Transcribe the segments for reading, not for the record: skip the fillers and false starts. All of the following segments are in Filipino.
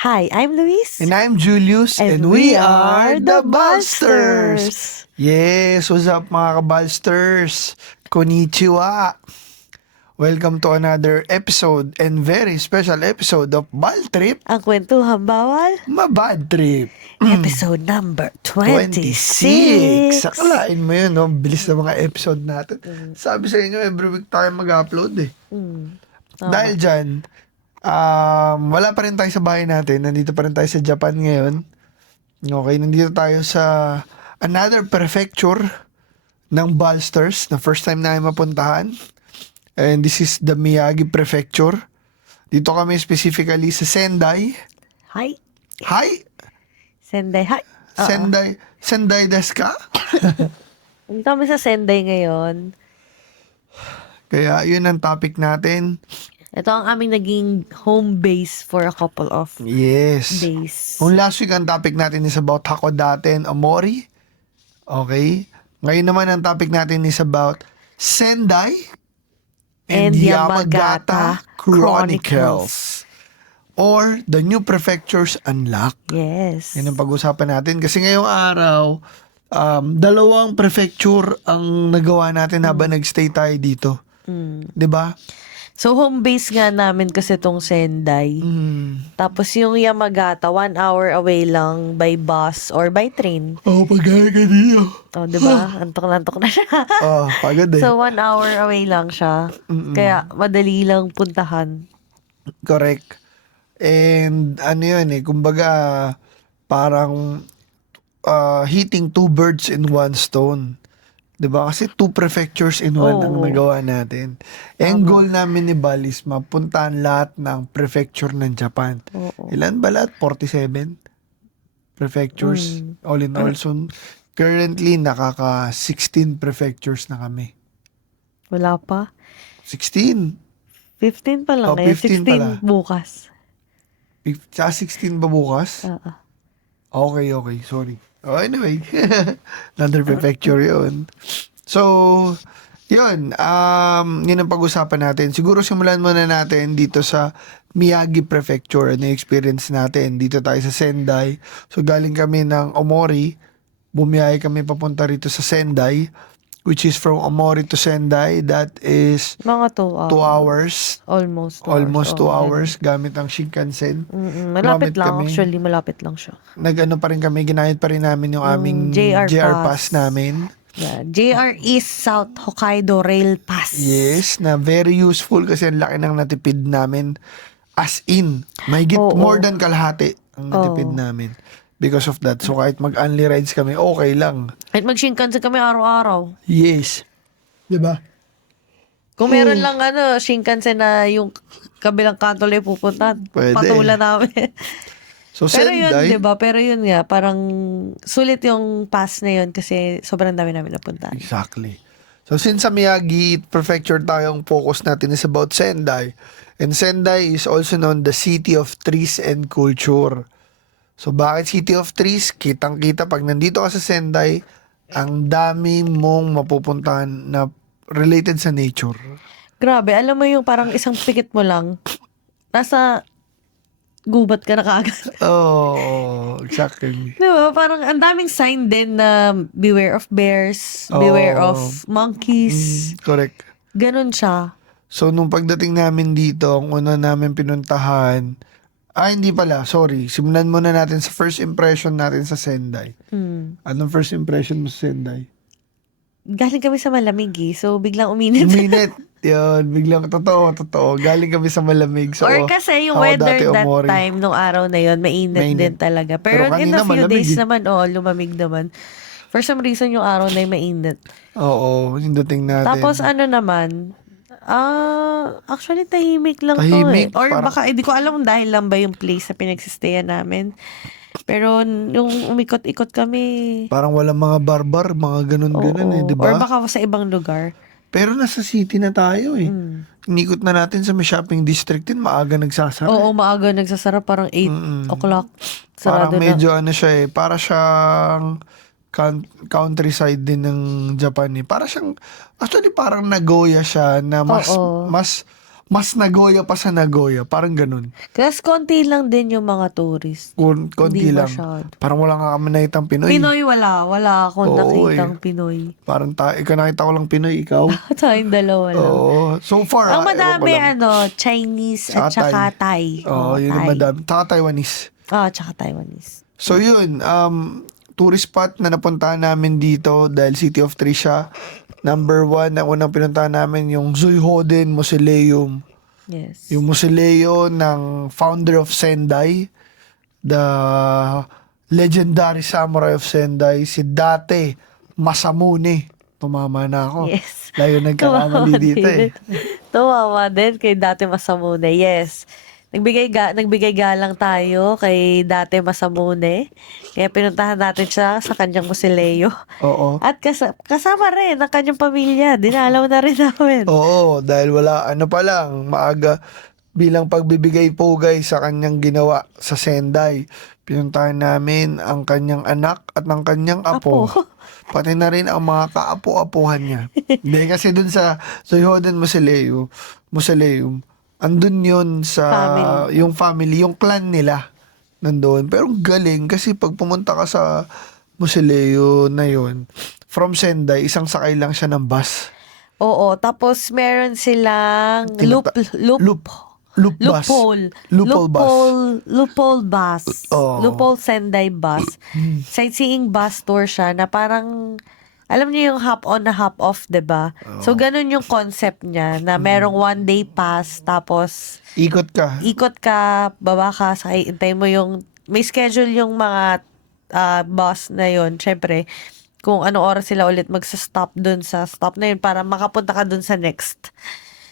Hi, I'm Luis. And I'm Julius, and we are the Balsters! Yes, what's up mga kabalsters? Konnichiwa! Welcome to another episode and very special episode of Bal Trip, Ang kwentuhan bawal, Mabad Trip. episode number 26. Sakalain mo yun, no? Bilis na mga episode natin. Sabi sa inyo, every week tayo mag-upload eh. Dahil dyan, wala pa rin tayo sa bahay natin. Nandito pa rin tayo sa Japan ngayon. Okay, nandito tayo sa another prefecture ng Balsters na first time na mapuntahan. And this is the Miyagi Prefecture. Dito kami specifically sa Sendai. Hi. Hi! Sendai, hi. Sendai desu ka? Nandito kami sa Sendai ngayon. Kaya yun ang topic natin. Ito ang aming naging home base for a couple of Yes. days. Kung last week ang topic natin is about Hakodate and Omori. Okay. Ngayon naman ang topic natin is about Sendai and Yamagata Chronicles. Or the new prefectures unlock. Yes. Yan ang pag-usapan natin. Kasi ngayong araw, dalawang prefecture ang nagawa natin habang nagstay tayo dito. 'Di ba? So, home base nga namin kasi itong Sendai. Tapos yung Yamagata, 1 hour away lang by bus or by train. Pagkaya ka dito. Oh, di ba? Antok na siya. Pagod eh. So, 1 hour away lang siya. Kaya, madali lang puntahan. Correct. And ano yun eh, kumbaga parang hitting two birds in one stone. 'Di ba? Kasi two prefectures in one ang nagawa natin. Ang goal namin ni Bal is mapuntahan lahat ng prefecture ng Japan. Ilan ba lahat? 47 prefectures all in all. So, currently nakaka-16 prefectures na kami. Wala pa. 16. 15 pa lang. Oh, Ngayon, 15 16 pala. bukas. 16 ba bukas? Oo. Okay. Sorry. Anyway. Another prefecture yun. So, yun. Yun ang pag-usapan natin. Siguro simulan muna natin dito sa Miyagi Prefecture. Ano yung experience natin? Dito tayo sa Sendai. So, galing kami ng Omori. Bumiyahe kami papunta rito sa Sendai. Which is from Omori to Sendai. That is Mga 2 hours. 2 hours. Almost 2 hours. Almost 2 Oo, hours gamit ang Shinkansen. Malapit Gumamit lang. kami. Actually, malapit lang siya. Nag-ano pa rin kami, ginamit pa rin namin yung aming JR JR Pass. Pass namin. Yeah. JR East South Hokkaido Rail Pass. Yes, na very useful kasi ang laki ng natipid namin. As in, may more than kalahati ang natipid namin. Because of that. So kahit mag-only rides kami, okay lang. At mag-Shinkansen kami araw-araw. Yes. Diba? Kung meron lang Shinkansen na yung kabilang kanto lang pupuntahan, Pwede. patulan namin. So Pero yun, Sendai, di ba? Pero yun nga, parang sulit yung pass na yun kasi sobrang dami namin napuntahan. exactly. So since sa Miyagi Prefecture tayong focus natin is about Sendai. And Sendai is also known the city of trees and culture. So bakit city of trees? Kitang-kita pag nandito ka sa Sendai, ang dami mong mapupuntahan na related sa nature. Grabe, alam mo yung parang isang pikit mo lang, nasa gubat ka na kaagad. Oh, exactly. Diba? Parang ang daming sign din na beware of bears, beware of monkeys. Correct. Ganun siya. So nung pagdating namin dito, ang una namin pinuntahan, hindi pala, sorry. Simulan muna natin sa first impression natin sa Sendai. Anong first impression mo sa Sendai? Galing kami sa malamig so biglang uminit. Uminit. Yun, biglang totoo. Galing kami sa malamig. So, Or kasi yung ako weather dati that Omori. time, nung araw na yun, mainit din talaga. Pero in kanina a few malamig days eh. naman, lumamig naman. For some reason, yung araw na yun mainit. Oo, yung dating natin. Tapos naman, actually tahimik lang Tahimik, to eh. Or parang- baka, hindi ko alam kung dahil lang ba yung place na pinagsistayan namin. Pero yung umikot-ikot kami, Parang walang mga barbar, mga ganun-ganun eh, di or ba? baka sa ibang lugar. Pero nasa city na tayo eh. Inikot na natin sa may shopping district din, maaga nagsasara. Oo, maaga nagsasara, parang 8 o'clock. Parang Sarado na. medyo eh, para siyang countryside din ng Japan eh. Para siyang, actually parang Nagoya siya na mas Oo. Mas Nagoya pa sa Nagoya. Parang ganun. Kasi konti lang din yung mga tourist. Konti Hindi lang. masyado. Parang wala nga kami nakitang Pinoy. Pinoy wala. Wala akong Oo, nakitang Pinoy. Parang ikaw nakita ko lang Pinoy, ikaw. Tayong dalawa lang. Oo. So far, Ang ewan ko madami, lang. Chinese at Saka saka Thai. Oo, yun ang Thai. madami. Saka Taiwanese. Tsaka Taiwanese. So yun, tourist spot na napuntahan namin dito dahil City of Trees siya. Number 1 na unang pinuntahan namin yung Zuihoden Mausoleum. Yes. Yung mausoleo ng founder of Sendai, the legendary samurai of Sendai, si Date Masamune. Tumama na ako. Yes. Layo nagkakamali dito eh. Tumawa din kay Date Masamune. Yes. Nagbigay galang tayo kay Date Masamune. Kaya pinuntahan natin siya sa kanyang musileo. Oo. At kasama rin ang kanyang pamilya. Dinalaw na rin namin. Oo, dahil wala, pa lang, maaga bilang pagbibigay pugay sa kanyang ginawa sa Sendai. Pinuntahan namin ang kanyang anak at ang kanyang apo. Pati na rin ang mga kaapo-apuhan niya. Hindi, kasi dun sa Zuihoden Mausoleum, andun yun sa Family. yung family, yung clan nila nandoon. Pero ang galing kasi pag pumunta ka sa Mausoleo na yun, from Sendai, isang sakay lang siya ng bus. Oo. Tapos meron silang Loophole bus. Loophole bus. Oo. Loophole Sendai bus. Sightseeing bus tour siya na parang, alam niyo yung hop on na hop off, 'di ba? So ganun yung concept niya na merong 1 day pass tapos Ikot ka. baba ka, sakay, intay mo yung may schedule yung mga bus na yun. Syempre, kung ano oras sila ulit magsa-stop dun sa stop na yun para makapunta ka dun sa next.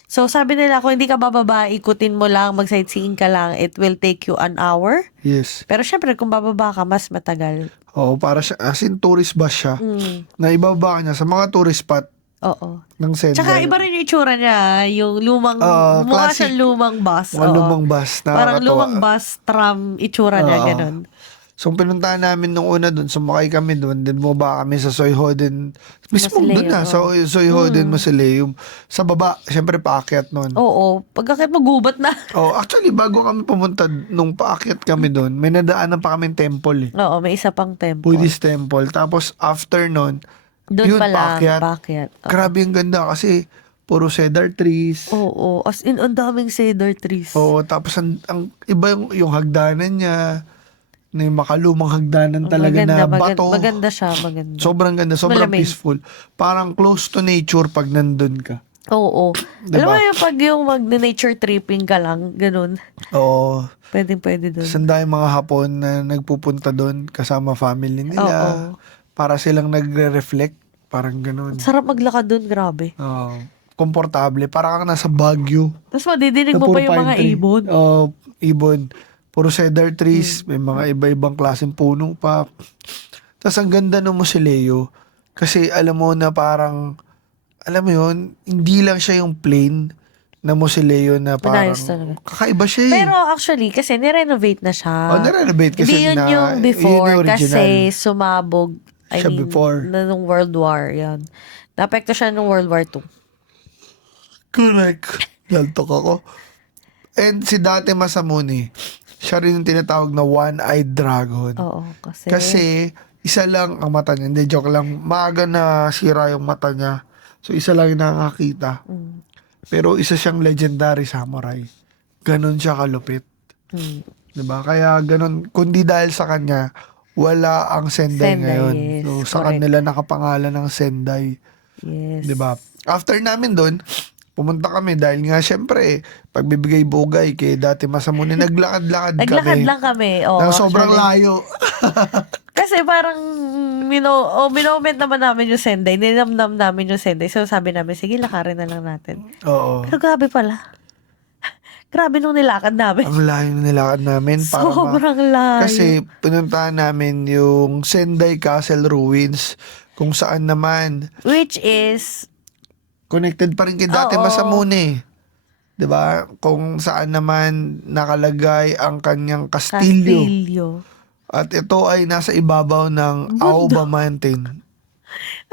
So, sabi nila, kung hindi ka bababa, ikutin mo lang, mag-sightseeing ka lang, it will take you an hour. Yes. Pero syempre, kung bababa ka, mas matagal. Oo, para siya, as in tourist bus siya, na ibaba ka niya sa mga tourist spot Oo. ng Sendai. Tsaka iba rin yung itsura niya, yung lumang, mukha classic. siyang lumang bus. Mga Oo. lumang bus. Parang Nakakatuwa. lumang bus, tram, itsura niya, ganun. So, pinuntahan namin nung una dun, sumakay kami dun, then bumaba kami sa Zuihoden, mismo Mausoleum, dun na, sa Zuihoden Mausoleum. Sa baba, syempre paakyat nun. Oo. Pagkakit mo, gubat na. Oh, actually, bago kami pumunta, nung paakyat kami dun, may nadaanan pa kami temple eh. Oo, may isa pang temple. Buddhist temple. Tapos, after nun, Doon yun, pa lang, paakyat. paakyat. Oo. Grabe ang ganda kasi puro cedar trees. Oo. As in, ang daming cedar trees. Oo, tapos ang iba yung hagdanan niya, na yung makalumang hagdanan talaga na bato. Maganda siya, maganda. Sobrang ganda, sobrang Malamig. peaceful. Parang close to nature pag nandun ka. Oo. Diba? Alam mo yung pag yung mag-nature tripping ka lang, ganun. Oo. Pwede doon. Sandai mga Hapon na nagpupunta doon kasama family nila. Oo. Para silang nagre-reflect. Parang ganun. Sarap maglakad doon, grabe. Oo. Komportable. Parang kang nasa Baguio. Tapos madidinig Na mo puro pa yung pine mga tree. ibon. Oo, ibon. Puro cedar trees. May mga iba-ibang klaseng puno pa. Tapos ang ganda ng Mausoleo. Kasi alam mo na parang, alam mo yun, hindi lang siya yung plain na Mausoleo na parang, Nice talaga. kakaiba siya eh. Pero actually, kasi nirenovate na siya. Oh, nirenovate kasi Hindi yun na, yung before yun yung original. kasi sumabog. Siya before. Nung World War, yan. Naapekto siya nung World War II. Correct. Naltok ako. And si Date Masamune, siya rin yung tinatawag na one-eyed dragon. Oo, kasi... Kasi isa lang ang mata niya. Hindi, joke lang. Maaga na sira yung mata niya. So isa lang yung nakakita. Pero isa siyang legendary samurai. Ganon siya kalupit. Diba? Kaya ganon. Kundi dahil sa kanya, wala ang Sendai Sendai, ngayon. yes. So sa Correct. kanila nakapangalan ng Sendai. Yes. Diba? After namin doon, pumunta kami dahil nga syempre, pagbibigay bugay kay Dati Masamune, naglakad-lakad kami. Naglakad lang kami. Oo, Nang sobrang actually. layo. Kasi parang minoment naman namin yung Sendai. Ninamnam namin yung Sendai. So sabi namin, sige, lakarin na lang natin. Oo. Pero grabe pala. Grabe nung nilakad namin. Ang layo na nilakad namin. Para Sobrang layo. Kasi pinuntahan namin yung Sendai Castle Ruins, kung saan naman Which is, connected pa rin kay Dati Oo. Masamune. 'Di ba? Kung saan naman nakalagay ang kanyang kastilyo. Castillo. At ito ay nasa ibabaw ng Bundok. Aoba Mountain.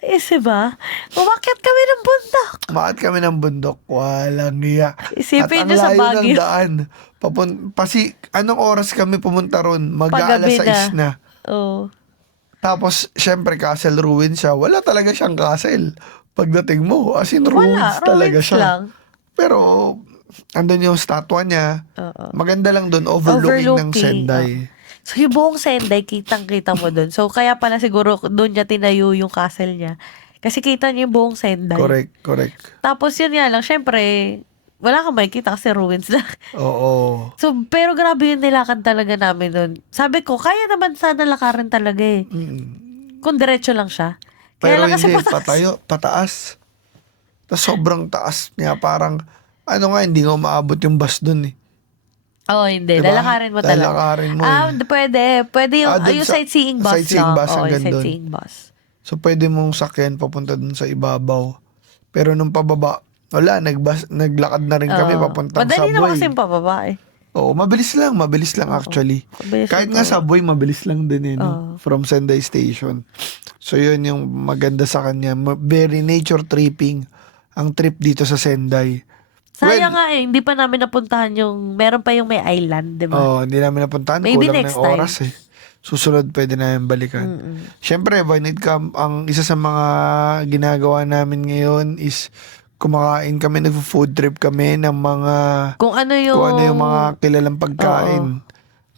Isip ba? Umakyat kami ng bundok. Umakyat kami ng bundok. Walang iya. At Isipin ang nyo sa layo ng Baguio. daan. Anong oras kami pumunta ron? Paggabi Mag-aalas 6 na. Oh. Tapos, syempre, castle ruin siya. Wala talaga siyang castle. Pagdating mo, as in ruins Wala, talaga ruins siya. lang. Pero, andun yung statwa niya. Oo. Maganda lang doon, overlooking ng Senday. So, yung buong Senday, kitang-kita mo dun. So, kaya pala siguro doon niya tinayo yung castle niya. Kasi kita niya yung buong Senday. Correct. Tapos, yun nga lang, syempre, wala kang makikita kasi ruins lang. Oo. So, pero grabe yung nilakad talaga namin doon. Sabi ko, kaya naman sana lakarin talaga eh. Mm. Kung diretso lang siya. Kaya Pero lang kasi hindi, pataas. Tapos sobrang taas niya. Parang, hindi nga umaabot yung bus dun eh. Oo, hindi. Diba? Lalakarin mo talaga. Lalakarin mo eh. Pwede. Pwede yung, Dun yung sa- sightseeing bus sightseeing lang. bus Oo, hanggang yung dun. sightseeing bus. So, pwede mong sakyan papunta dun sa ibabaw. Pero nung pababa, wala, naglakad na rin kami Oo. papuntang Madali naman subway. kasi yung pababa eh. Oo, mabilis lang actually. Mabilis Kahit yung nga pababa. subway, mabilis lang din eh, Oo. no? From Sendai Station. So, yun yung maganda sa kanya. Very nature tripping ang trip dito sa Sendai. Sayang nga eh, hindi pa namin napuntahan yung, meron pa yung may island, di ba? Hindi namin napuntahan. Maybe Kulang na next yung time. oras eh. Susunod pwede namin balikan. Siyempre, when it come, ang isa sa mga ginagawa namin ngayon is kumakain kami, nag-food trip kami ng mga Kung ano yung... kung ano yung mga kilalang pagkain.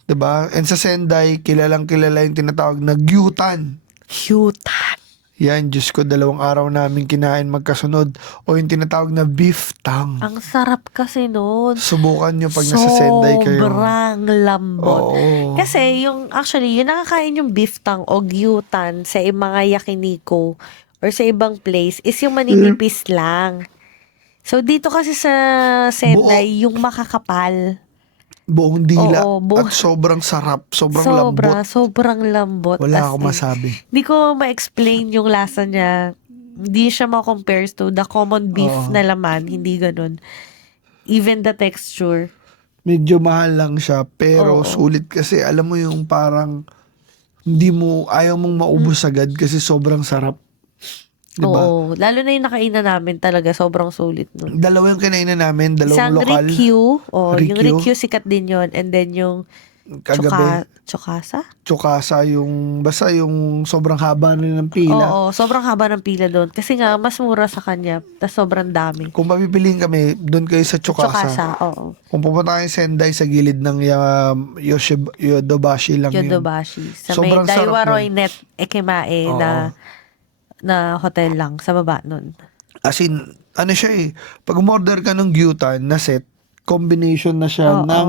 'Di ba? And sa Sendai, kilalang kilala yung tinatawag na gyutan. Hyutan. Yan, Diyos ko, 2 araw namin kinain magkasunod. O yung tinatawag na beef tongue. Ang sarap kasi nun. Subukan nyo pag nasa Sendai kayo. Sobrang lambot. Oo. Kasi yung nakakain yung beef tongue o gyutan sa mga yakiniko or sa ibang place is yung maninipis lang. So, dito kasi sa Sendai, yung makakapal. Buong dila. Oo, At sobrang sarap. Sobrang lambot. Sobrang lambot. Wala As akong in. masabi. Hindi ko ma-explain yung lasa niya. Hindi siya ma-compares to the common beef Oo. na laman. Hindi ganun. Even the texture. Medyo mahal lang siya. Pero Oo. sulit kasi. Alam mo yung parang ayaw mong maubos agad kasi sobrang sarap. Diba? Oo. Lalo na yung nakainan namin talaga. Sobrang sulit nun. 2 yung kinainin namin. 2 Isang lokal. Rikyu. Yung Rikyu. Rikyu sikat din yon. And then yung Kagabi. Chokasa? Tsukasa basta yung sobrang haba na ng pila. Oo. Sobrang haba ng pila doon. Kasi nga, mas mura sa kanya. Tapos sobrang dami. Kung mapipiliin kami, doon kayo sa Tsukasa. Chokasa. Oo. Kung pupunta kayo sa Sendai, sa gilid ng Yodobashi lang yun. Yodobashi. Sa Sobrang may sarap Daiwa nun. Roy Net Ekimae Oo. na hotel lang sa baba nun. As in, ano siya eh, pag umorder ka ng gyutan na set, combination na siya Oo. ng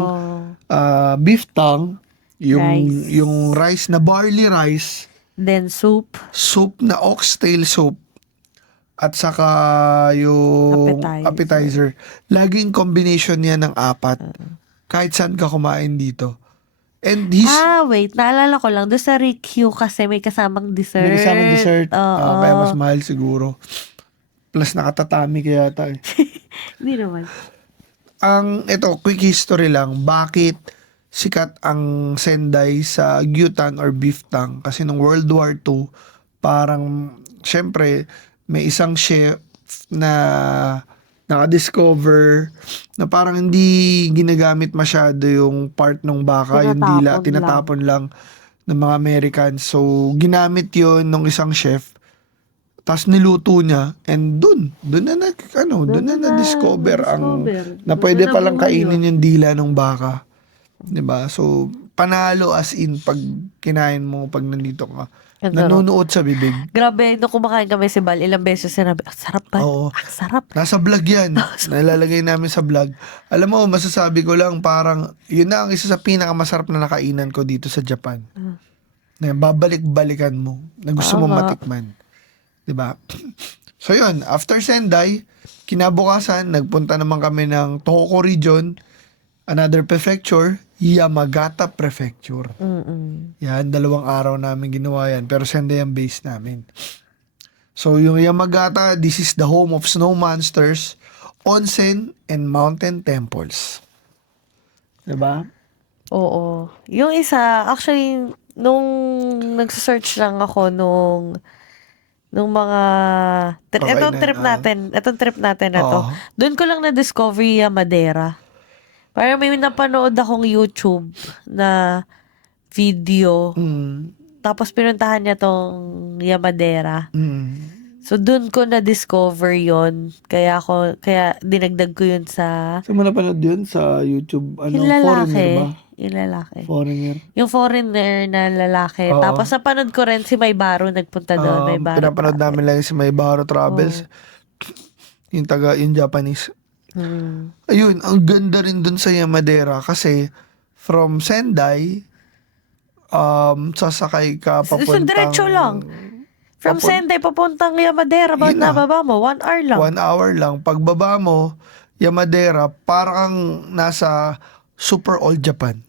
beef tongue, Rice. yung rice na barley rice, Then soup. soup na oxtail soup, at saka yung appetizer. Laging combination niya ng 4. Kahit saan ka kumain dito. And Wait. Naalala ko lang. Doon sa Rikyu kasi may kasamang dessert. may kasamang dessert. Oo. Kaya mas mahal siguro. Plus nakatatami kaya tayo. Hindi naman. Ito, quick history lang. Bakit sikat ang Sendai sa gyutan or beef tongue? Kasi nung World War II, parang, syempre, may isang chef na naka-discover na parang hindi ginagamit masyado yung part ng baka, yung dila, tinatapon lang ng mga Americans. So, ginamit yon nung isang chef. Tapos niluto niya and doon na na-discover na pwede palang kainin yung dila ng baka. 'Di ba? So, panalo as in pag kinain mo pag nandito ka. Ang sarap. Nanunuot sa bibig. Grabe, nung kumakain kami si Bal, ilang beses sinabi, ang sarap ba? Oo. Ang sarap. Nasa vlog yan. Nalalagay namin sa vlog. Alam mo, masasabi ko lang parang, yun na ang isa sa pinakamasarap na nakainan ko dito sa Japan. Na babalik-balikan mo. Na gusto mong matikman. Diba? So yun, after Sendai, kinabukasan, nagpunta naman kami ng Tohoku Region, another prefecture, Yamagata Prefecture. Yan, 2 araw namin ginawa yan. Pero Sendai ang base namin. So, yung Yamagata, this is the home of snow monsters, onsen, and mountain temples. Diba? Oo. Yung isa, actually, nung nagsesearch lang ako nung nung mga Okay na. etong trip natin na to. Oo. Doon ko lang na-discover yung Madeira. Parang may napanood akong YouTube na video. Mm. Tapos pinuntahan niya tong Yamadera. Mm. So doon ko na-discover yon. Kaya dinagdag ko yun sa Saan mo napanood yun? Sa YouTube? yung Ano? Foreigner ba? lalaki. Yung lalaki. Foreigner. Yung foreigner na lalaki. Oo. Tapos napanood ko rin si Maybaro nagpunta doon. Maybaro Pinapanood namin lang yung si Maybaro Travels. Oo. Yung Japanese. Hmm. Ayun, ang ganda rin dun sa Yamadera kasi from Sendai, sasakay ka So, papuntang... diretso lang. From Papun- Sendai papuntang Yamadera. Ba't Yun na. nababa mo? 1 hour lang. 1 hour lang. Pagbaba mo, Yamadera, parang nasa super old Japan.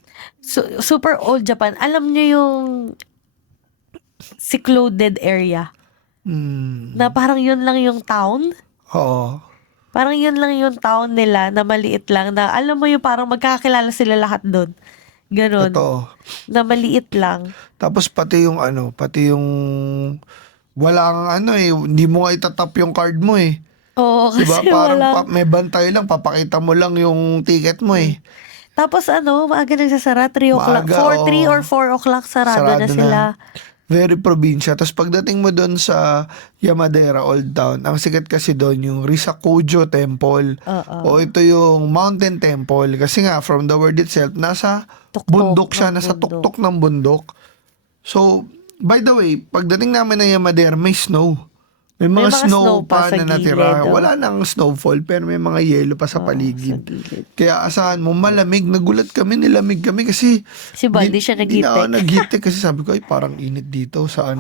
Super old Japan. Alam niyo yung secluded area. Hmm. Na parang yun lang yung town. Oo. Parang yun lang yung town nila na maliit lang. Na alam mo yung parang magkakilala sila lahat doon. Ganon. Totoo. Na maliit lang. Tapos pati yung walang hindi mo nga itatap yung card mo eh. Oo, Diba? kasi Parang wala. may bantay lang, papakita mo lang yung ticket mo eh. Tapos maaga nagsasara, 3 o'clock. Maaga, 3 oo. or 4 o'clock sarado na sila. Very probinsya. Tapos pagdating mo doon sa Yamadera Old Town, ang sikat kasi doon yung Risakujo Temple. Oo. O ito yung Mountain Temple. Kasi nga, from the word itself, nasa Tuktok bundok siya, ng nasa bundok. tuktok ng bundok. So, by the way, pagdating namin ng Yamadera, may snow. May mga snow pa sa na natira. gilid, oh. Wala nang snowfall, pero may mga yelo pa sa Sa paligid. gilid. Kaya asahan mo, malamig. Nagulat kami, nilamig kami kasi Si Baldi siya Di na ako nagitik. naghitik kasi sabi ko, ay parang init dito sa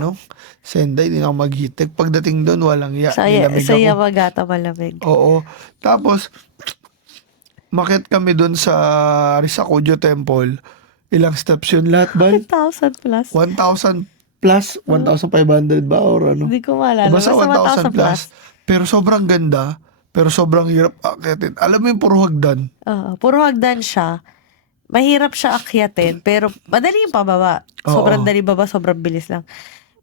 Sendai, di na ako maghitik. Pagdating doon, walang nilamig Sa ako. Yamagata malamig. Oo. Tapos, makit kami doon sa Risakujo Temple. Ilang steps yun lahat, Bal? 1,000 plus. 1,000 plus? 1,500 ba? Or ano? Hindi ko maalala. Basta Basta 1,000 plus. Pero sobrang ganda. Pero sobrang hirap akitin. Alam mo yung puro hagdan? Oo, puro hagdan siya. Mahirap siya akyatin, pero madali yung pababa. Oo. Sobrang dali baba, sobrang bilis lang.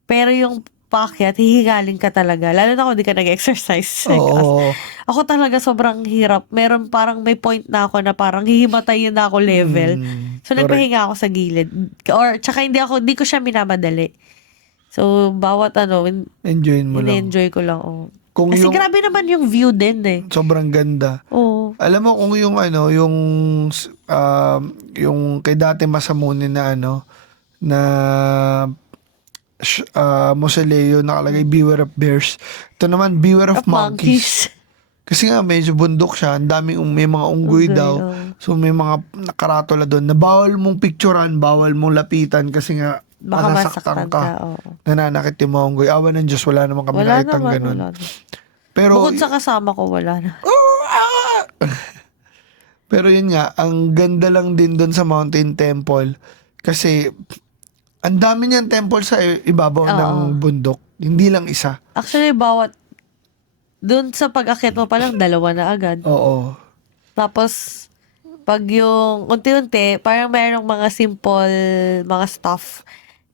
Pero yung paakyat, hihigaling ka talaga. Lalo na kung di ka nag-exercise. Oo. Ako talaga sobrang hirap. Meron parang may point na ako na parang hihimatayin na ako level. So correct. nagpahinga ako sa gilid. Or tsaka hindi ko siya minamadali. So bawat Enjoyin mo lang. in-enjoy ko lang. Oh. Kung Kasi yung grabe naman yung view din eh. sobrang ganda. Oo. Alam mo kung yung kay dati Masamunin na mausoleo nakalagay Beware of Bears. Ito naman Beware of Monkeys. Kasi nga medyo bundok siya, ang daming may mga unggoy Unggoy, daw. oo. So may mga nakaratula doon na bawal mong picturean, bawal mong lapitan kasi nga Baka masasaktan masaktan ka. ka. Oo. Nananakit yung mga unggoy. Awan ng Diyos, wala naman kami Wala nakitang naman. ganun. Wala naman. Pero Bukod sa kasama ko, wala na. Pero yun nga, ang ganda lang din doon sa Mountain Temple kasi ang dami niyang temple sa ibabaw Oo. ng bundok. Hindi lang isa. Actually, dun sa pag-akit mo pa lang, 2 na agad. Oo. Tapos, pag yung unti-unti, parang mayroong mga simple, mga stuff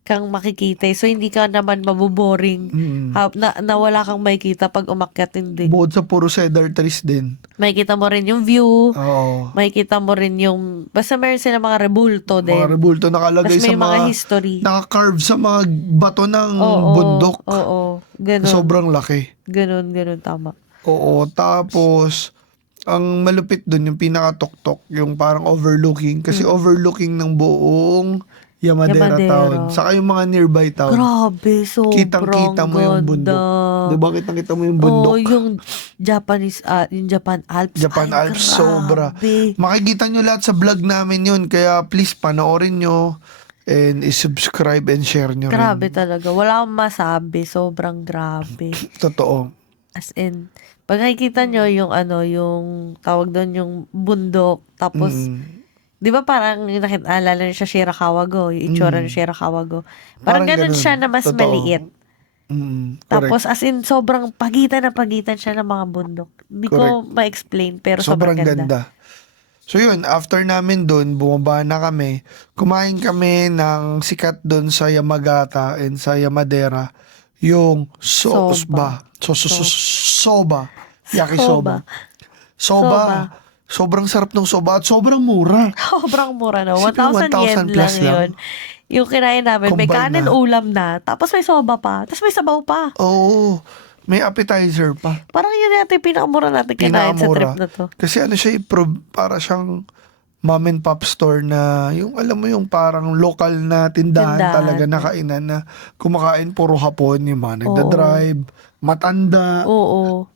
kang makikita. So, hindi ka naman mabuboring. Na wala kang makikita pag umakyat din. Bukod sa puro cedar trees din. Makikita mo rin yung view. Oo. Makikita mo rin yung, basta meron sila mga rebulto Mga din. rebulto nakalagay Tapos sa may mga history. naka-carve sa mga bato ng Oo, bundok. Oo, ganun. Sobrang laki. Ganun, tama. Oo, tapos ang malupit dun yung pinakatuktok, yung parang overlooking kasi overlooking ng buong Yamadera Yamadera. town. Saka yung mga nearby town. Grabe, sobrang Kitang-kita mo yung bundok. ganda. Diba kitang-kita mo yung bundok? Oo, yung yung Japan Alps. Japan Ay, Alps, sobra. grabe. Makikita nyo lahat sa vlog namin yun. Kaya please panoorin nyo and isubscribe and share nyo Grabe rin. talaga. Wala akong masabi. Sobrang grabe. Totoo. As in, pag nakikita nyo yung yung tawag doon yung bundok, tapos, di ba parang alala nyo siya Shirakawago, yung itsura ng Shirakawago. Parang ganun siya na mas Totoo. maliit. Correct. Tapos as in, sobrang pagitan siya ng mga bundok. Hindi ko ma-explain, pero sobrang ganda. So yun, after namin doon, bumaba na kami. Kumain kami ng sikat doon sa Yamagata and sa Yamadera. yung Soba. soba. Yakisoba. Soba. Sobrang sarap ng soba at sobrang mura. Sobrang mura na. Isipin mo, 1,000 yen 1,000 lang plus lang. yun. Yung kinain namin, may Combine kanin na. ulam na, tapos may soba pa, tapos may sabaw pa. Oo. May appetizer pa. Parang yun yata yung pinakamura natin kinain sa trip Pinakamura. na to. Kasi ano siya, para siyang mom and pop store na yung alam mo yung parang lokal na tindahan Tindahan. talaga na kainan na kumakain puro hapon, yung mga Oo. nagda-drive, matanda. Oo.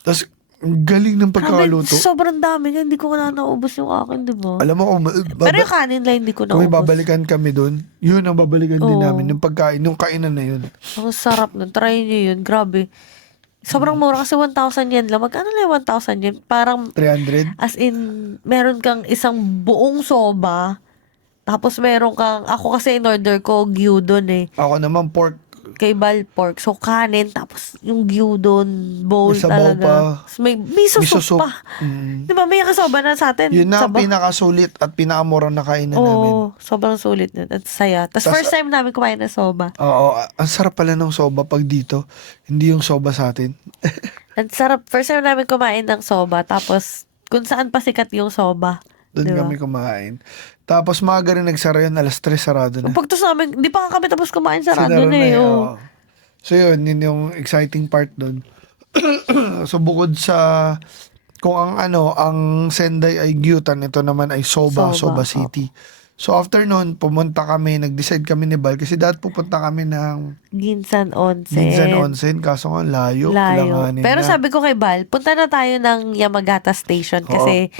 Tapos ang galing ng Grabe, pagkakaluto. sobrang dami nga. Hindi ko na naubos yung akin, di ba? Alam mo kung Pero yung kanin lang hindi ko kung may naubos. babalikan kami doon, yun ang babalikan din Oo. namin. Yung pagkain, yung kainan na yun. Ang sarap nun. Try nyo yun. Grabe. Sobrang mura kasi 1,000 yen lang. Magkano lang yung 1,000 yen? Parang 300? as in, meron kang isang buong soba. Tapos meron kang, ako kasi in order ko, gyudon eh. Ako naman pork. Kay Bal pork. So, kanin. Tapos yung gyudon bowl May sabaw talaga. pa. Tapos may miso Miso soup soup. pa. Mm. Di ba? May kasoba na sa atin. Yun na ang Sabaw. pinakasulit at pinakamurang na kainan namin. Oo. Sobrang sulit nun. At saya. Tapos Tas- first time namin kumain ng soba. Oo, ang sarap pala ng soba pag dito. Hindi yung soba sa atin. Ang sarap. First time namin kumain ng soba. Tapos, kung saan pa sikat yung soba. Doon Diba? kami kumain. Tapos maaga rin nagsara yun, alas 3 sarado na. Pagtos namin, di pa nga kami tapos kumain sa Sinara radyo na eh. oo. Oo. So yun yung exciting part doon. So bukod sa kung ang Sendai ay Gyutan, ito naman ay Soba Soba, City. So after noon, pumunta kami, nag-decide kami ni Bal kasi dati pupunta kami ng Ginsan Onsen. Ginsan Onsen, kaso nga layo. Layo. Kailanganin Pero na. sabi ko kay Bal, punta na tayo ng Yamagata Station kasi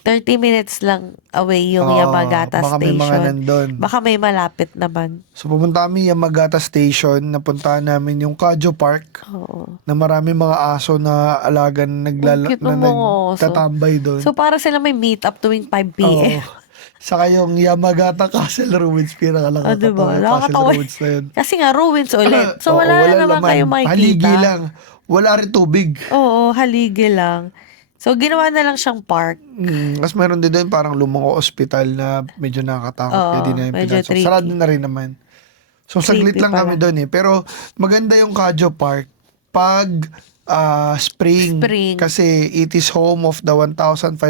30 minutes lang away yung Oo, Yamagata baka may mga Station. nandun. Baka may malapit naman. So pumunta kami Yamagata Station, napuntahan namin yung Kajo Park Oo. na marami mga aso na alagan Ang cute ng mga aso. nagtatambay doon. So para sila may meet up tuwing 5 p.m. Oo. Saka yung Yamagata Castle Ruins, Ah, pinakalakas diba? Castle Nakakatawa. Ruins na yun. Kasi nga, ruins ulit. So Oo, wala na naman laman. kayo makikita. Haligi lang. Wala rin tubig. Oo, haligi lang. So ginawa na lang siyang park. Mas meron din doon parang lumang ospital na medyo nakakatakot. Oo, Kaya di na yung medyo pinasok. tricky. Sarado na rin naman. So saglit Creepy lang kami pala. doon eh. Pero maganda yung Kajo Park pag spring. Spring. Kasi it is home of the 1,500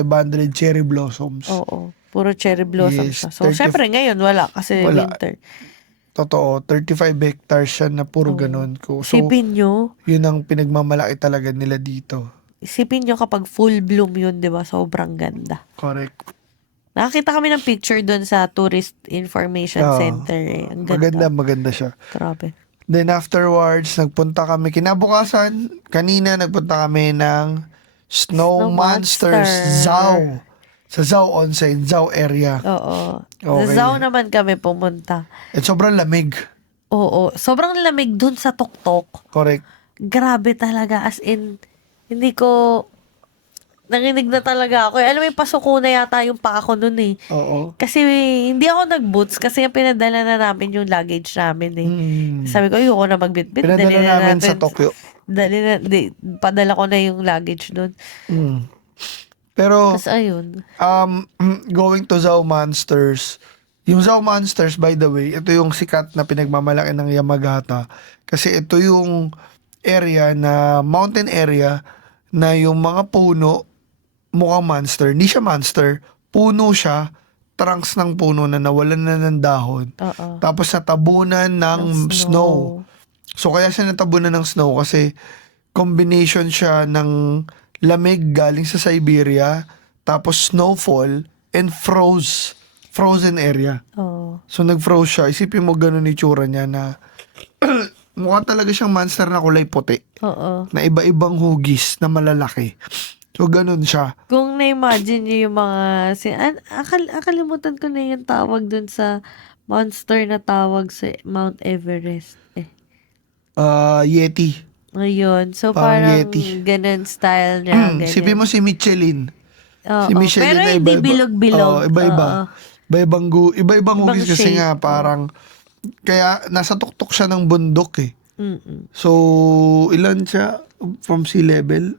cherry blossoms. Oo. Puro cherry blossom Yes, siya. So, 30 syempre ngayon wala kasi Wala. winter. Totoo, 35 hectares siya na puro ganun. So, Isipin nyo, yun ang pinagmamalaki talaga nila dito. kapag full bloom yun, di ba? Sobrang ganda. Correct. Nakakita kami ng picture doon sa Tourist Information Oo. Center. Eh. Ang ganda. Maganda siya. Grabe. Then afterwards, nagpunta kami, kinabukasan, kanina nagpunta kami ng Snow Snow Monsters, Monster. Zao. Sa Zao Onsen, Zao area. Oo. Okay. Sa Zao naman kami pumunta. At sobrang lamig. Oo. Sobrang lamig doon sa tuktok. Correct. Grabe talaga. As in, hindi ko... Nanginig na talaga ako. Alam mo, yung pasuko na yata yung paa ko nun eh. Oo. Kasi hindi ako nag-boots kasi pinadala na namin yung luggage namin eh. Hmm. Sabi ko, ayoko na magbitbit. Pinadala Dali na namin natin. sa Tokyo. Padala ko na yung luggage doon. Hmm. Pero, Tapos ayun. going to Zao Monsters, yung Zao Monsters, by the way, ito yung sikat na pinagmamalaki ng Yamagata. Kasi ito yung area na, mountain area, na yung mga puno, mukhang monster. Hindi siya monster. Puno siya, trunks ng puno na nawalan na ng dahon. Oo. Tapos natabunan ng snow. So kaya siya natabunan ng snow kasi combination siya ng lamig galing sa Siberia, tapos snowfall, and frozen area. Oo. So nag-froze siya. Isipin mo ganun itsura niya na mukha talaga siyang monster na kulay puti. Oo. Na iba-ibang hugis na malalaki. So ganun siya. Kung na-imagine niyo yung mga... akalimutan ko na yung tawag dun sa monster na tawag sa Mount Everest. Yeti. Ngayon. So, Parang parang Yeti. ganun style niya. Ganyan. Isipin mo si Michelin. Oo. Si Michelin Pero na hindi iba-iba. bilog-bilog. Oo, iba-iba. Oo. Iba-ibang hugis kasi shape. nga parang kaya nasa tuktok siya ng bundok eh. Mm-mm. So, ilan siya from sea level?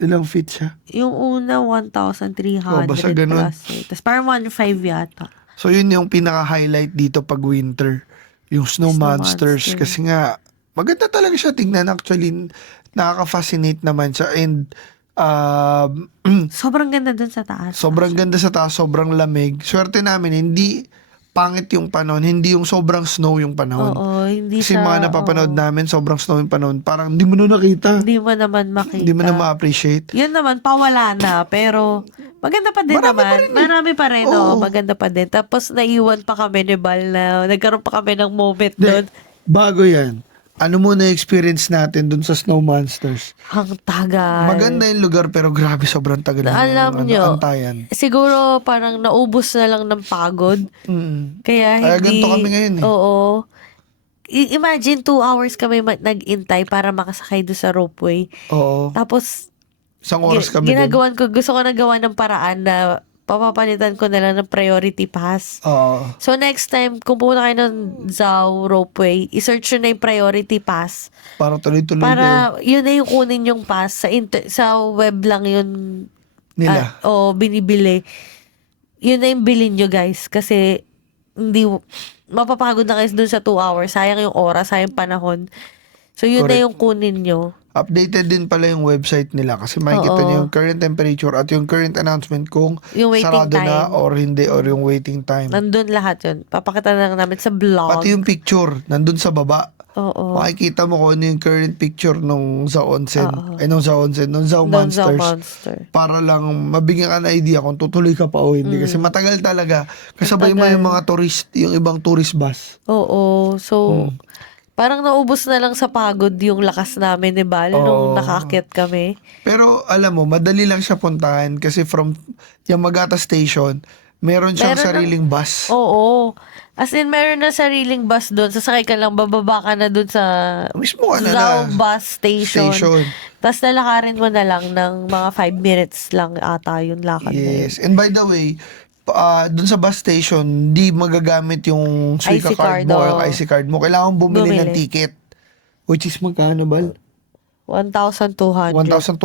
Ilang feet siya? Yung una, 1,300 basta ganun. plus. Tapos parang 1,500 yata. So, yun yung pinaka-highlight dito pag winter. Yung Snow Snow Monsters. Monster. Kasi nga, maganda talaga siya tingnan. Actually, nakaka-fascinate naman siya. And Sobrang ganda dun sa taas. sobrang ganda sa taas, sobrang lamig. Swerte namin, hindi pangit yung panahon, hindi yung sobrang snow yung panahon. Oo, hindi Kasi siya, mga napapanood oo. namin, sobrang snow yung panahon. Parang hindi mo na nakita. Hindi mo naman makita. Hindi mo na ma-appreciate. Yun naman, pawala na. Pero, maganda pa din Marami naman. pa rin eh. Marami pa rin, Oo. maganda pa din. Tapos, naiwan pa kami ni Bal na nagkaroon pa kami ng moment doon. Bago yan, ano mo na-experience natin dun sa Snow Monsters? Ang tagal. Maganda yung lugar pero grabe sobrang tagal ng Alam nyo, antayan. siguro parang naubos na lang ng pagod. Mm. Kaya Kaya hindi... ganito kami ngayon eh. Oo. Imagine 2 hours kami nag-intay para makasakay doon sa ropeway. Oo. Tapos, Isang oras kami dun. gusto ko nagawa ng paraan na papapalitan ko na lang ng priority pass. Oo. So, next time, kung pumunta kayo ng Zao Ropeway, i-search nyo na yung priority pass. Para tuloy-tuloy kayo. Para, yun na yung kunin yung pass. Sa web lang yun. Nila. Binibili. Yun na yung bilhin nyo, guys. Kasi, hindi, mapapagod na kayo dun sa 2 hours. Sayang yung oras, sayang panahon. So, yun na Correct. yung kunin nyo. Updated din pala yung website nila kasi makikita Oo. niyo yung current temperature at yung current announcement kung Yung waiting sarado na time. or hindi or yung waiting time. Nandun lahat yun. Papakita na lang namin sa vlog. Pati yung picture, nandun sa baba. Oo. Makikita mo kung ano yung current picture nung sa onsen. Oo. Nung sa onsen, nung sa Doon sa monsters. monster. Para lang mabigyan ka na idea kung tutuloy ka pa o hindi. Kasi matagal talaga. Kasabay mo Matagal. yung mga tourist, yung ibang tourist bus. Oo. So, parang naubos na lang sa pagod yung lakas namin ni Bal nung Oo. nakaakyat kami. Pero alam mo, madali lang siya puntahan kasi from Yamagata Station, meron siyang Meron sariling bus. Oo. As in, meron na sariling bus doon. Sasakay ka lang, bababa ka na doon sa Mismo ka na Zao na. bus station. Station. Tapos lalakarin mo na lang ng mga 5 minutes lang ata yung lakad na yun. Yes. And by the way, dun sa bus station, di magagamit yung Suica IC card card, mo o oo. yung IC card mo. Kailangan bumili ng Bumili. ticket. Which is magkano, Bal? 1,200. 1,200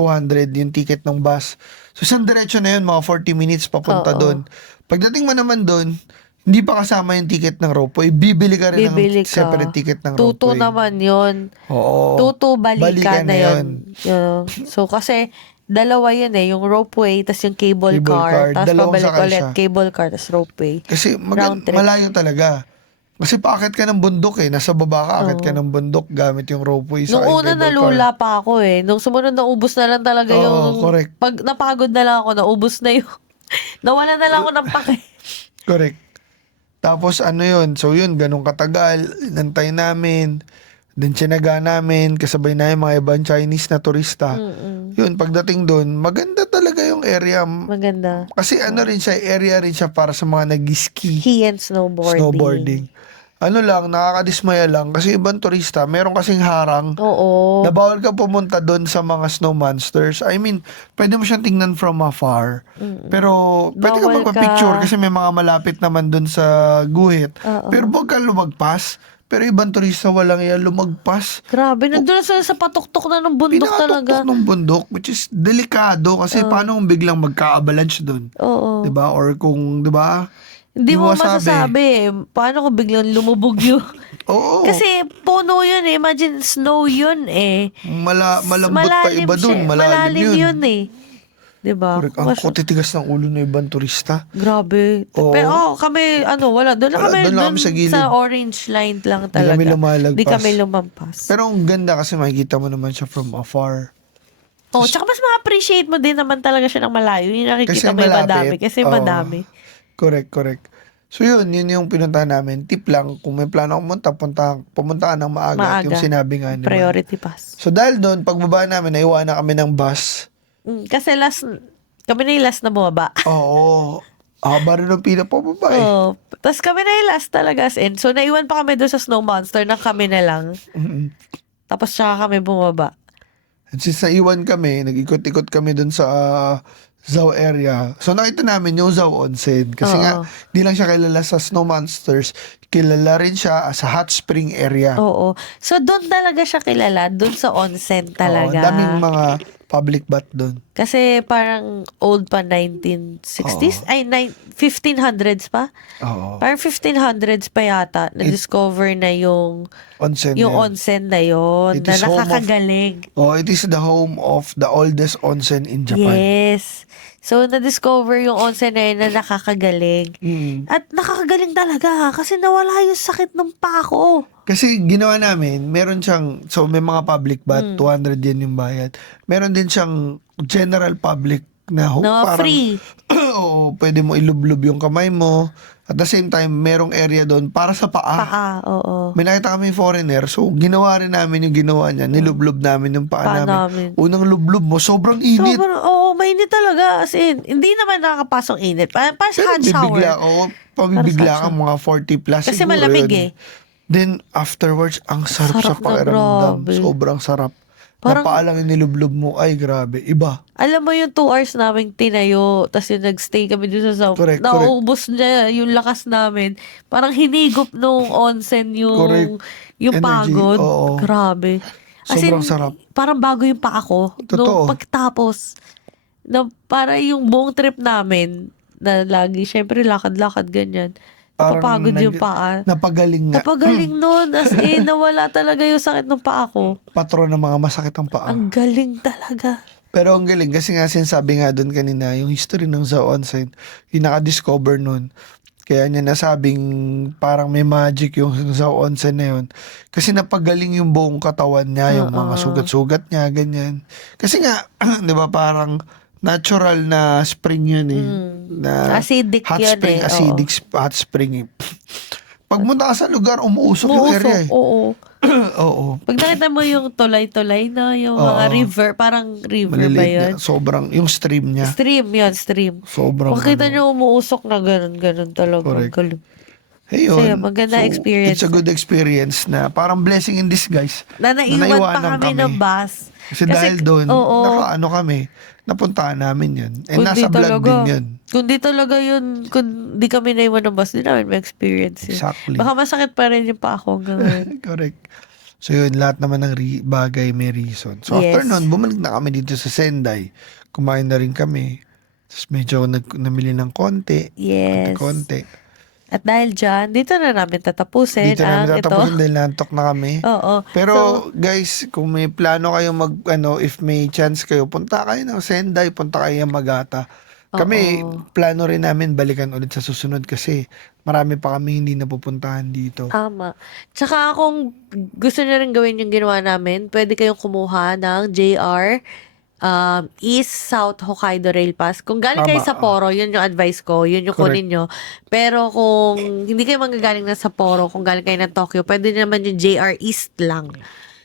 yung ticket ng bus. So, isang diretso na yun, mga 40 minutes papunta Oo. doon. Pagdating mo naman doon, hindi pa kasama yung ticket ng ropeway. Bibili ka rin Bibili ng ka. separate ticket ng Tuto ropeway. naman yun. Oo. Tuto balikan Balikan na na yun. Yun. So, kasi, dalawa yun eh. Yung ropeway, tas yung cable Cable car. car. Tas Dalawang pabalik sakay ulit. siya. Cable car, tas ropeway. Kasi Round trip. malayo talaga. Kasi paakit ka ng bundok eh. Nasa baba ka, akit ka Oo. ng bundok gamit yung ropeway sa Nung una cable car. nalula pa ako eh. Nung sumunod naubos na lang talaga Oo, yung... correct. Pag napagod na lang ako, naubos na yung... Nawala na lang ako ng pake. Correct. Tapos ano yun, so yun, ganun katagal, inantay namin, then tsinaga namin, kasabay na yung mga ibang Chinese na turista. Yun, pagdating doon, maganda talaga yung area. Maganda. Kasi ano rin siya, area rin siya para sa mga nag-ski, Ski and snowboarding. snowboarding. Ano lang, nakakadismaya lang, kasi ibang turista, meron kasing harang, Oo. na bawal ka pumunta doon sa mga snow monsters. I mean, pwede mo siyang tingnan from afar. Pero, pwede ka Bawal magpa-picture ka. kasi may mga malapit naman doon sa guhit. Oo. Pero huwag ka lumagpas. Pero ibang turista walang yan lumagpas. Grabe, nandun na sila sa patuktok na ng bundok talaga. Pinakatuktok ng bundok, which is delikado kasi paano kung biglang magka-avalanche doon? Oo. 'Di ba? Or kung, 'di ba? Hindi mo masabi. masasabi eh. Paano kung biglang lumubog yun? Oo. Kasi puno yun eh. Imagine snow yun eh. Malambot pa iba doon. siya. Malalim yun. eh. Diba? Correct. Ang kutitigas ng ulo ng ibang turista. Grabe. Oo. Pero kami, wala. Doon lang Wala, kami, doon lang doon kami sa gilid. orange line lang Di talaga. kami lumalagpas. Di kami lumampas. Pero ang ganda kasi makikita mo naman siya from afar. Tsaka mas ma-appreciate mo din naman talaga siya ng malayo. Yung Kasi nakikita mo yung malapit. madami. Kasi Oo. madami. Correct. So yun yung pinuntahan namin. Tip lang, kung may plano pumunta ka ng maaga. At yung sinabi nga naman. Priority pass. So dahil doon, pagbaba namin, naiwan na kami ng bus. Kasi kami na yung last na bumaba. Oo. Haba rin ng pinapababa eh. Oh, tapos kami na yung last talaga as in. So, naiwan pa kami doon sa Snow Monster na kami na lang. Mhm. Tapos, tsaka kami bumaba. And since naiwan kami, nag-ikot-ikot kami doon sa Zao area. So nakita namin yung Zao Onsen. Kasi Oo. nga, di lang siya kilala sa Snow Monsters, kilala rin siya sa hot spring area. Oo. So, doon talaga siya kilala. Doon sa onsen Oo, talaga. daming mga public bath doon. Kasi parang old pa 1960s? Oo. Ay, 1500s pa? Oo. Parang 1500s pa yata na-discover na yung Onsen yung na yun. onsen na yun, It na is home of- nakakagaling. It is the home of the oldest onsen in Japan. Yes. So, na-discover yung onsen na yun na nakakagaling. Mm. At nakakagaling talaga kasi nawala yung sakit ng paa ko. Kasi ginawa namin, meron siyang, so may mga public bath, Mm. 200 yen yung bayad. Meron din siyang general public na Na parang, free. oo, pwede mo ilublob yung kamay mo. At the same time, merong area doon para sa paa. Paa, oo. May nakita kami foreigner, so ginawa rin namin yung ginawa niya. Nilublob namin yung paa Paa namin. namin. Unang lublob mo, sobrang init. Sobrang, oo, mainit talaga. As in, hindi naman nakakapasok init. Parang sa Pero hand shower. pabibigla Para sa ka mga 40 plus. Kasi siguro malamig yun. eh. Then, afterwards, ang sarap sa Sarap na, pakiramdam. grabe. Sobrang sarap. Parang- Napaalang yung nilublob mo. Ay, grabe. Iba. Alam mo yung 2 hours naming tinayo, tapos yung nagstay kami dun sa South. Correct, Naubos niya yung lakas namin. Parang hinigop nung onsen Correct. yung Energy, pagod. oo. Grabe. Sobrang sarap. Parang bago yung paa ko. Totoo. Nung pagtapos, na para yung buong trip namin, na lagi, syempre lakad-lakad ganyan. Parang Napapagod yung paa. Napagaling nga. Napagaling nun. As in, nawala talaga yung sakit ng paa ko. Patron ng mga masakit ang paa. Ang galing talaga. Pero ang galing kasi nga sinasabi nga doon kanina, yung history ng Zhao Onsen, yung naka-discover nun. Kaya niya nasabing parang may magic yung Zhao Onsen na yun. Kasi napagaling yung buong katawan niya, yung mga sugat-sugat niya, ganyan. Kasi nga, di ba parang natural na spring yun eh. Na Acidic hot yun spring, eh. acidic hot spring eh. Pagmunta ka sa lugar, umuusok yung area eh. Oo. Oo. Pag nakita mo yung tulay-tulay na, yung mga Oo. river, parang river ba Maliliit yun? niya. Sobrang, yung stream niya. Stream yun, stream. Sobrang Makita ano. nyo umuusok na ganun talaga. Correct. Galing. Ayun. Saya, maganda experience. It's a good experience na parang blessing in disguise. Na naiwan pa naiwanan kami ng bus. Kasi dahil doon, oo. nakaano kami, napuntahan namin yun. And Kung nasa di vlog talaga, din yun. Kung di talaga yun, kung di kami naiwan ng bus, di namin ma-experience yun. Exactly. Baka masakit pa rin yung pa ako hanggang ngayon. Correct. So yun, lahat naman ng bagay may reason. So after Yes. nun, bumalik na kami dito sa Sendai. Kumain na rin kami. Tapos medyo namili ng konti. Yes. Konti. At dahil dyan, dito na namin tatapusin Dito namin ang tatapusin ito. dahil nantok na kami. Oo. Pero So, guys, kung may plano kayo if may chance kayo, punta kayo ng Sendai, punta kayo ng Magata. Kami, plano rin namin balikan ulit sa susunod kasi marami pa kami hindi napupuntahan dito. tama. Tsaka kung gusto nyo rin gawin yung ginawa namin, pwede kayong kumuha ng JR East South Hokkaido Rail Pass. Kung galing kayo Tama. sa Sapporo, yun yung advice ko, yun yung Correct. kunin nyo. Pero kung hindi kayo manggagaling ng Sapporo, kung galing kayo ng Tokyo, pwede naman yung JR East lang.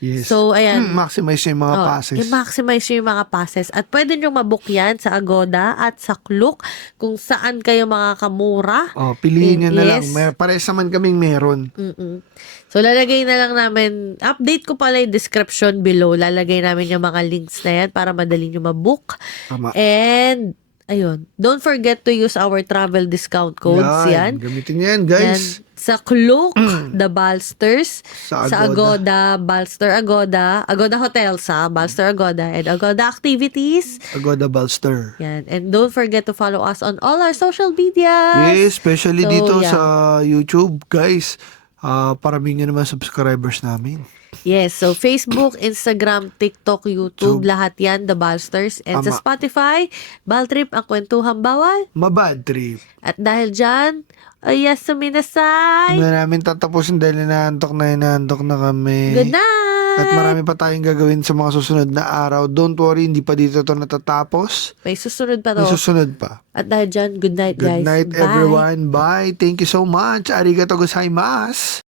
Yes. So, ayan. Maximize yung mga Oh, passes. I-maximize nyo yung mga passes. At pwede nyo mabook yan sa Agoda at sa Klook kung saan kayo makakamura. Piliin nyo na lang. Yes. Parehas naman kaming meron. Mm-mm. So, lalagay na lang namin, update ko pala yung description below. Lalagay namin yung mga links na yan para madali nyo mabook. Tama. And, ayun, don't forget to use our travel discount codes yan. Gamitin nyo yan, guys. Yan. Sa Klook, The Balsters, Sa sa Agoda, Balster Agoda, Agoda Hotel sa Balster Agoda, and Agoda Activities. Agoda Balster. Yan. And don't forget to follow us on all our social media. Yes, especially So, dito yeah. sa YouTube, guys. Paramihin nyo naman subscribers namin. Yes, so Facebook, Instagram, TikTok, YouTube, lahat yan, The Balsters. And sa Tama. Spotify, Baltrip, ang kwentuhang bawal. Mabad trip. At dahil dyan, ayasumi na Hindi na namin tatapusin dahil inaantok na kami. Good night! At marami pa tayong gagawin sa mga susunod na araw. Don't worry, hindi pa dito to natatapos. May susunod pa May to. susunod pa. At dahil dyan, good night, Good guys. night, Bye. everyone. Bye. Thank you so much. Arigato gozaimasu.